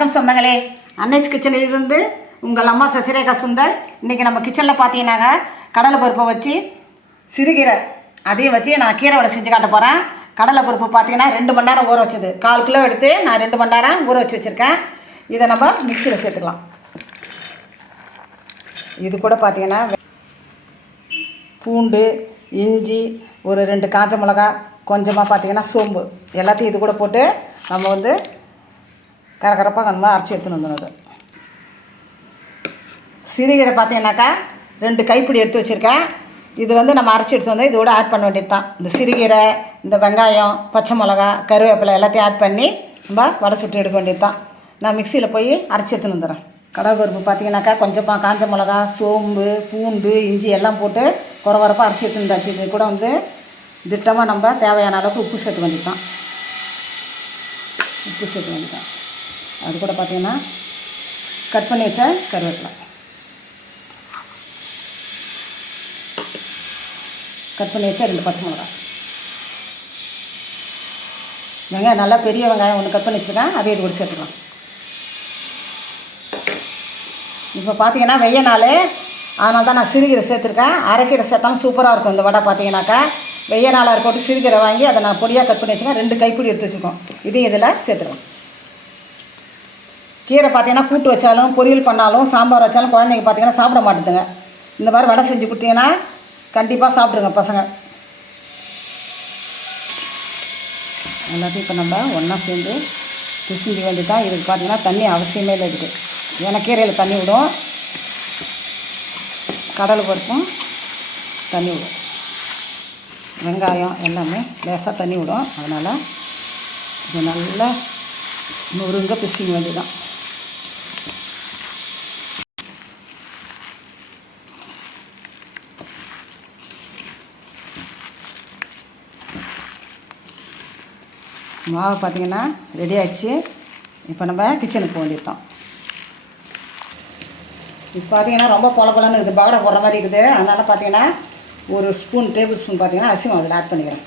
வணக்கம் சொந்தங்களே, அன்னைஸ் கிச்சனிலிருந்து உங்கள் அம்மா சசிரேகா சுந்தர். இன்றைக்கி நம்ம கிச்சனில் பார்த்தீங்கன்னாங்க கடலை பருப்பை வச்சு சிறுகீரை அதையும் வச்சு நான் கீரை வடை செஞ்சு காட்ட போகிறேன். கடலை பருப்பு பார்த்தீங்கன்னா 2 மணி நேரம் ஊற வச்சது, 1/4 கிலோ எடுத்து நான் 2 மணி நேரம் ஊற வச்சுருக்கேன். இதை நம்ம மிக்சியில் சேர்த்துக்கலாம். இது கூட பார்த்தீங்கன்னா பூண்டு, இஞ்சி, ஒரு 2 காஞ்ச மிளகா, கொஞ்சமாக பார்த்தீங்கன்னா சோம்பு எல்லாத்தையும் இது கூட போட்டு நம்ம வந்து கரகரப்பாக நம்ம அரைச்சி எடுத்துன்னு வந்துடுது. சிறுகீரை பார்த்தீங்கன்னாக்கா 2 கைப்பிடி எடுத்து வச்சுருக்கேன். இது வந்து நம்ம அரைச்சி எடுத்து வந்து இதோட ஆட் பண்ண வேண்டியது தான். இந்த சிறுகீரை, இந்த வெங்காயம், பச்சை மிளகா, கருவேப்பிலை எல்லாத்தையும் ஆட் பண்ணி நம்ம வடை சுட்டு எடுக்க வேண்டியது தான். நான் மிக்சியில் போய் அரைச்சி எடுத்துன்னு வந்துடுறேன். கடலை பருப்பு பார்த்தீங்கன்னாக்கா கொஞ்சமாக காஞ்ச மிளகா, சோம்பு, பூண்டு, இஞ்சி எல்லாம் போட்டு குறவரப்பாக அரைச்சி எடுத்துன்னு இருந்தாச்சு. இது கூட வந்து திட்டமாக நம்ம தேவையான அளவுக்கு உப்பு சேர்த்து வேண்டியது உப்பு சேர்த்து வேண்டியதான். அது கூட பார்த்திங்கன்னா கட் பண்ணி வச்ச கருவேப்பிலை, கட் பண்ணி வச்ச 2 பச்சை மிளகாய், வெங்காயம் நல்லா பெரிய வெங்காயம் ஒன்று கட் பண்ணி வச்சுருக்கேன், அதே இது கூட சேர்த்துக்கலாம். இப்போ பார்த்தீங்கன்னா வெய்ய நாள், அதனால தான் நான் சிறுகீரை சேர்த்துருக்கேன். அரைக்கீரை சேர்த்தாலும் சூப்பராக இருக்கும் இந்த வடை. பார்த்தீங்கன்னாக்கா வெய்ய நாளாக இருக்கட்டும், சிறுகீரை வாங்கி அதை நான் பொடியாக கட் பண்ணி வச்சுக்கேன். 2 கைப்பிடி எடுத்து வச்சுருக்கோம். இதையும் இதில் சேர்த்துருவோம். கீரை பார்த்தீங்கன்னா கூட்டு வச்சாலும், பொரியல் பண்ணாலும், சாம்பார் வச்சாலும் குழந்தைங்க பார்த்தீங்கன்னா சாப்பிட மாட்டேதுங்க. இந்த மாதிரி வடை செஞ்சு கொடுத்தீங்கன்னா கண்டிப்பாக சாப்பிட்ருங்க பசங்க. எல்லாத்தையும் இப்போ நம்ம ஒன்றா சேர்ந்து பிசைஞ்சு வேண்டியதான். இதுக்கு பார்த்தீங்கன்னா தண்ணி அவசியமே இல்லை இருக்குது. ஏன்னா கீரையில் தண்ணி விடும், கடலை பருப்பும் தண்ணி விடும், வெங்காயம் எல்லாமே லேசாக தண்ணி விடும். அதனால் இது நல்லா நொறுங்க பிசைங்க வேண்டியதான். மாவு பார்த்திங்கன்னா ரெடி ஆகிடுச்சு. இப்போ நம்ம கிச்சனுக்கு போக வேண்டியது தான். இது பார்த்திங்கன்னா ரொம்ப பொலன்னு இருக்குது, பகடை போடுற மாதிரி இருக்குது. அதனால் பார்த்திங்கன்னா ஒரு டேபிள் ஸ்பூன் பார்த்திங்கன்னா அரிசி மாவு அதில் ஆட் பண்ணிக்கிறேன்.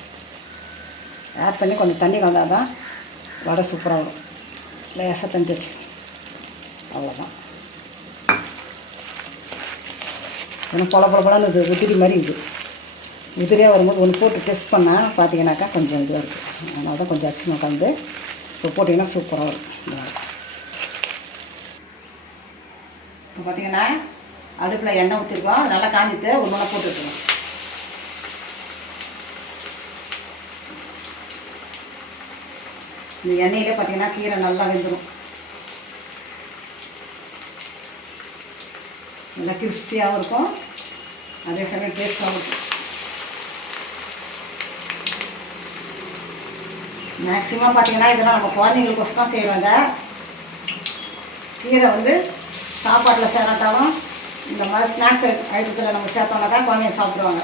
ஆட் பண்ணி கொஞ்சம் தண்ணி வந்தால் தான் வடை சூப்பராக வரும். லேசாக தண்ணி வச்சு அவ்வளோதான். இன்னும் பொலன்னு இது உதிரி மாதிரி இருக்குது. உதிரியாக வரும்போது ஒன்று போட்டு டெஸ்ட் பண்ணால் பார்த்தீங்கன்னாக்கா கொஞ்சம் இதுவாக இருக்குது. அதனால தான் கொஞ்சம் அரிசி மாவு கலந்து இப்போ போட்டிங்கன்னா சூப்பராக இருக்கும். இப்போ பார்த்திங்கன்னா அடுப்பில் எண்ணெய் ஊற்றிருக்கோம். அது நல்லா காஞ்சிட்டு ஒரு மணி போட்டு வச்சுருவோம். இந்த எண்ணெயிலே பார்த்திங்கன்னா கீரை நல்லா வெந்துடும். நல்லா கிறிஸ்பியாகவும் இருக்கும், அதே சமயம் டேஸ்ட்டாகவும் இருக்கும். மேக்ஸிமம் பார்த்திங்கன்னா இதெல்லாம் நம்ம குழந்தைங்களுக்கு தான் செய்கிறோங்க. கீரை வந்து சாப்பாட்டில் சேராட்டாலும் இந்த மாதிரி ஸ்நாக்ஸ் ஐட்டத்தில் நம்ம சேர்த்தோம்னாக்கா குழந்தைங்க சாப்பிடுவாங்க.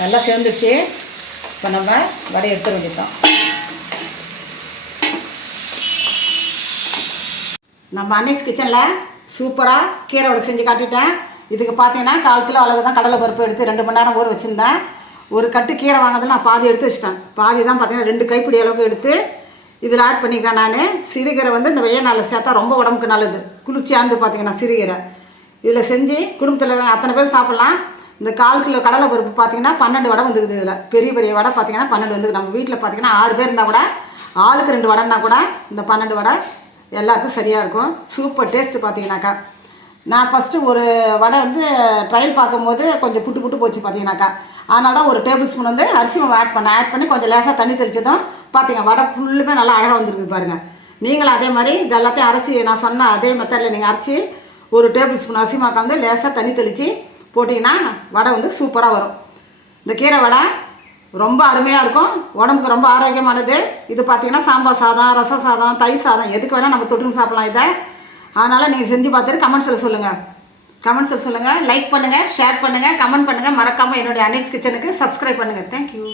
நல்லா சேர்ந்துச்சு. இப்போ நம்ம வடை எடுத்து வேண்டியதான். நம்ம அன்னைஸ் கிச்சனில் சூப்பராக கீரை வடை செஞ்சு காட்டிட்டேன். இதுக்கு பார்த்தீங்கன்னா 1/4 கிலோ அளவு தான் கடலை பருப்பு எடுத்து 2 மணி நேரம் ஊற வச்சுருந்தேன். ஒரு கட்டு கீரை வாங்கிறதுல நான் பாதி எடுத்து வச்சுட்டேன். பாதி தான் பார்த்தீங்கன்னா 2 கைப்பிடி அளவுக்கு எடுத்து இதில் ஆட் பண்ணிக்கிறேன். நான் சிறுகீரை வந்து இந்த வெய்ய நாளில் சேர்த்தா ரொம்ப உடம்புக்கு நல்லது, குளிர்ச்சியானது. பார்த்தீங்கன்னா சிறுகீரை இதில் செஞ்சு குடும்பத்தில் அத்தனை பேர் சாப்பிட்லாம். இந்த 1/4 கிலோ கடலை பருப்பு பார்த்தீங்கன்னா 12 வடை வந்துக்குது. இதில் பெரிய பெரிய வடை பார்த்தீங்கன்னா 12 வந்துக்குது. நம்ம வீட்டில் பார்த்தீங்கன்னா 6 பேர் இருந்தால் கூட ஆளுக்கு 2 வடைன்னா கூட இந்த 12 வடை எல்லாருக்கும் சரியாக இருக்கும். Super taste. பார்த்தீங்கன்னாக்கா நான் ஃபஸ்ட்டு ஒரு வடை வந்து ட்ரையல் பார்க்கும்போது கொஞ்சம் புட்டு போச்சு பார்த்தீங்கன்னாக்கா. அதனால தான் ஒரு டேபிள் ஸ்பூன் வந்து அரிசி மாவு ஆட் பண்ணி கொஞ்சம் லேசாக தண்ணி தெளிச்சதும் பார்த்தீங்க வடை ஃபுல்லுமே நல்லா அழகாக வந்துருக்குது பாருங்கள். நீங்களும் அதே மாதிரி இது எல்லாத்தையும் அரைச்சி நான் சொன்ன அதே மெத்தடில் நீங்கள் அரைச்சி ஒரு டேபிள் ஸ்பூன் அரிசி மாவுக்கு வந்து லேசாக தண்ணி தெளித்து போட்டிங்கன்னா வடை வந்து சூப்பராக வரும். இந்த கீரை வடை ரொம்ப அருமையாக இருக்கும், உடம்புக்கு ரொம்ப ஆரோக்கியமானது. இது பார்த்திங்கன்னா சாம்பார் சாதம், ரசம் சாதம், தயிர் சாதம் எதுக்கு வேணால் நம்ம தொட்டுன்னு சாப்பிட்லாம் இதை. அதனால் நீங்கள் செஞ்சு பார்த்துட்டு கமெண்ட்ஸில் சொல்லுங்கள். லைக் பண்ணுங்கள், ஷேர் பண்ணுங்கள், கமெண்ட் பண்ணுங்கள். மறக்காமல் என்னுடைய அன்னைஸ் கிச்சனுக்கு சப்ஸ்கிரைப் பண்ணுங்கள். தேங்க்யூ.